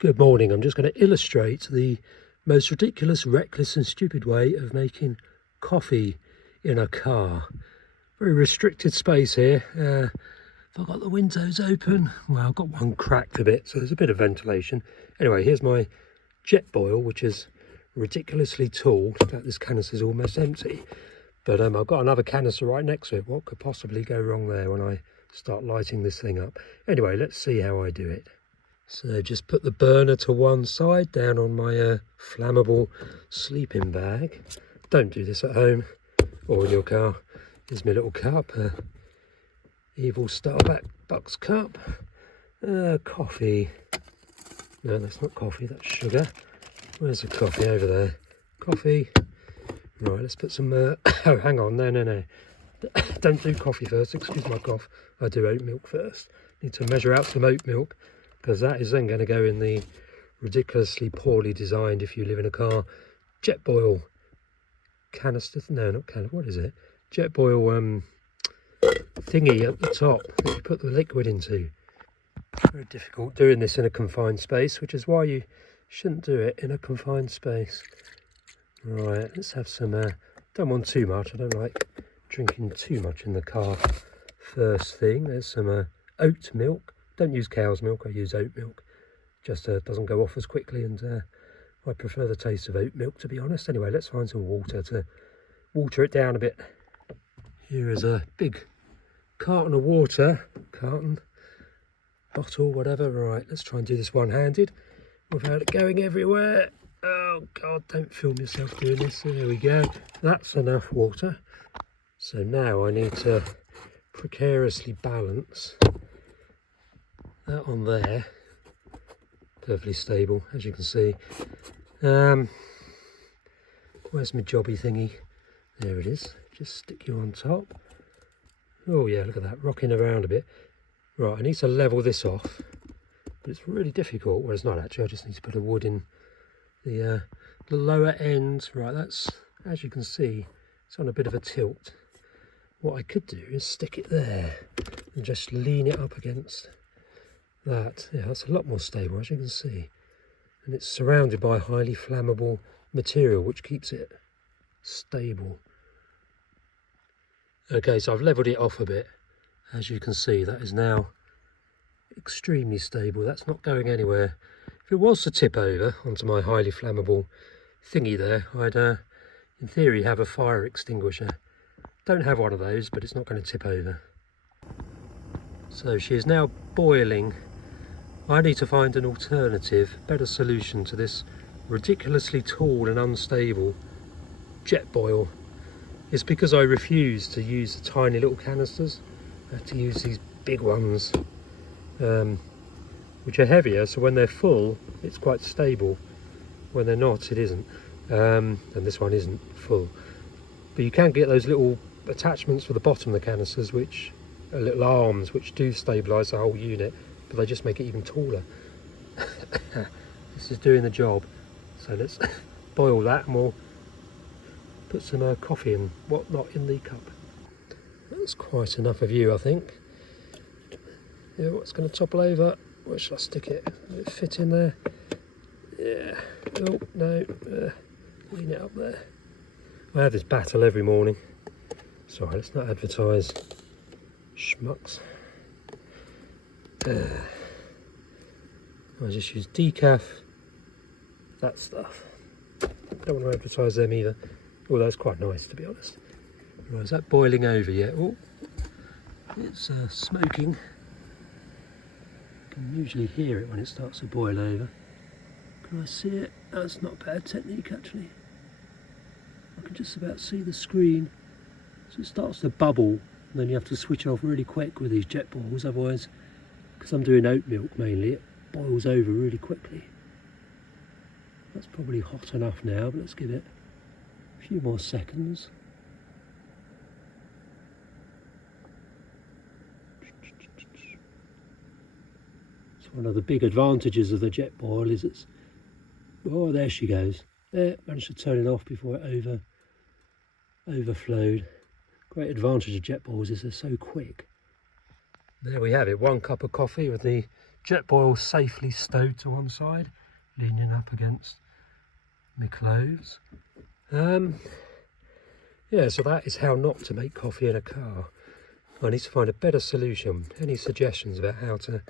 Good morning. I'm just going to illustrate the most ridiculous, reckless and stupid way of making coffee in a car. Very restricted space here. If I've got the windows open, well, I've got one cracked a bit, so there's a bit of ventilation. Anyway, here's my Jetboil, which is ridiculously tall. This canister is almost empty, but I've got another canister right next to it. What could possibly go wrong there when I start lighting this thing up? Anyway, let's see how I do it. So just put the burner to one side down on my flammable sleeping bag. Don't do this at home or in your car. Here's my little cup, evil Starbucks cup. Coffee. No, that's not coffee, that's sugar. Where's the coffee? Over there. Coffee. Right, let's put some... oh, hang on. No. Don't do coffee first. Excuse my cough. I do oat milk first. Need to measure out some oat milk, because that is then going to go in the ridiculously poorly designed, if you live in a car, Jetboil canister. No, not canister. What is it? Jetboil thingy at the top that you put the liquid into. Very difficult doing this in a confined space, which is why you shouldn't do it in a confined space. Right, let's have some... don't want too much. I don't like drinking too much in the car. First thing, there's some oat milk. Don't use cow's milk, I use oat milk. Just doesn't go off as quickly, and I prefer the taste of oat milk, to be honest. Anyway, let's find some water to water it down a bit. Here is a big carton of water, bottle, whatever. Right, let's try and do this one-handed without it going everywhere. Oh God, don't film yourself doing this. There we go. That's enough water. So now I need to precariously balance that on there. Perfectly stable, as you can see. Where's my jobby thingy? There it is. Just stick you on top. Oh yeah, look at that, rocking around a bit. Right, I need to level this off, but it's really difficult. Well, it's not actually. I just need to put a wood in the lower end. Right, that's, as you can see, it's on a bit of a tilt. What I could do is stick it there and just lean it up against that. Yeah, that's a lot more stable, as you can see, and it's surrounded by highly flammable material which keeps it stable. Okay, so I've leveled it off a bit. As you can see, that is now extremely stable. That's not going anywhere. If it was to tip over onto my highly flammable thingy there, I'd in theory have a fire extinguisher. Don't have one of those, but it's not going to tip over. So she is now boiling. I need to find an alternative, better solution to this ridiculously tall and unstable Jetboil. It's because I refuse to use the tiny little canisters. I have to use these big ones, which are heavier, so when they're full it's quite stable. When they're not, it isn't. And this one isn't full. But you can get those little attachments for the bottom of the canisters, which are little arms which do stabilise the whole unit, but they just make it even taller. This is doing the job. So let's boil that, and we'll put some coffee and whatnot in the cup. That's quite enough of you, I think. Yeah, what's going to topple over? Where shall I stick it? Will it fit in there? Yeah. Oh no. Lean it up there. I have this battle every morning. Sorry, let's not advertise. Schmucks. I just use decaf. That stuff. Don't want to advertise them either. Although it's quite nice, to be honest. Right, is that boiling over yet? Oh, it's smoking. You can usually hear it when it starts to boil over. Can I see it? That's not bad technique, actually. I can just about see the screen. So it starts to bubble, and then you have to switch off really quick with these Jetboils, otherwise, because I'm doing oat milk mainly, it boils over really quickly. That's probably hot enough now, but let's give it a few more seconds. So one of the big advantages of the Jetboil is it's... Oh, there she goes. There, managed to turn it off before it overflowed. Great advantage of Jetboils is they're so quick. There we have it, 1 cup of coffee with the Jetboil safely stowed to one side, leaning up against my clothes. Yeah, so that is how not to make coffee in a car. I need to find a better solution. Any suggestions about how to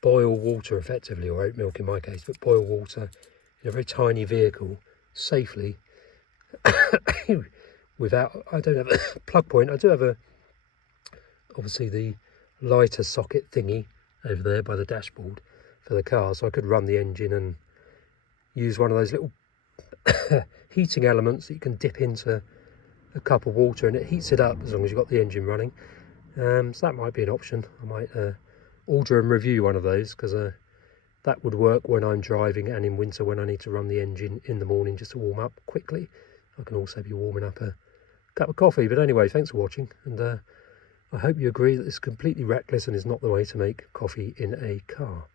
boil water effectively, or oat milk in my case, but boil water in a very tiny vehicle safely without, I don't have a plug point. I do have obviously the lighter socket thingy over there by the dashboard for the car, so I could run the engine and use one of those little heating elements that you can dip into a cup of water and it heats it up as long as you've got the engine running. So that might be an option. I might order and review one of those, because that would work when I'm driving and in winter when I need to run the engine in the morning just to warm up quickly. I can also be warming up a cup of coffee. But anyway, thanks for watching, and I hope you agree that this is completely reckless and is not the way to make coffee in a car.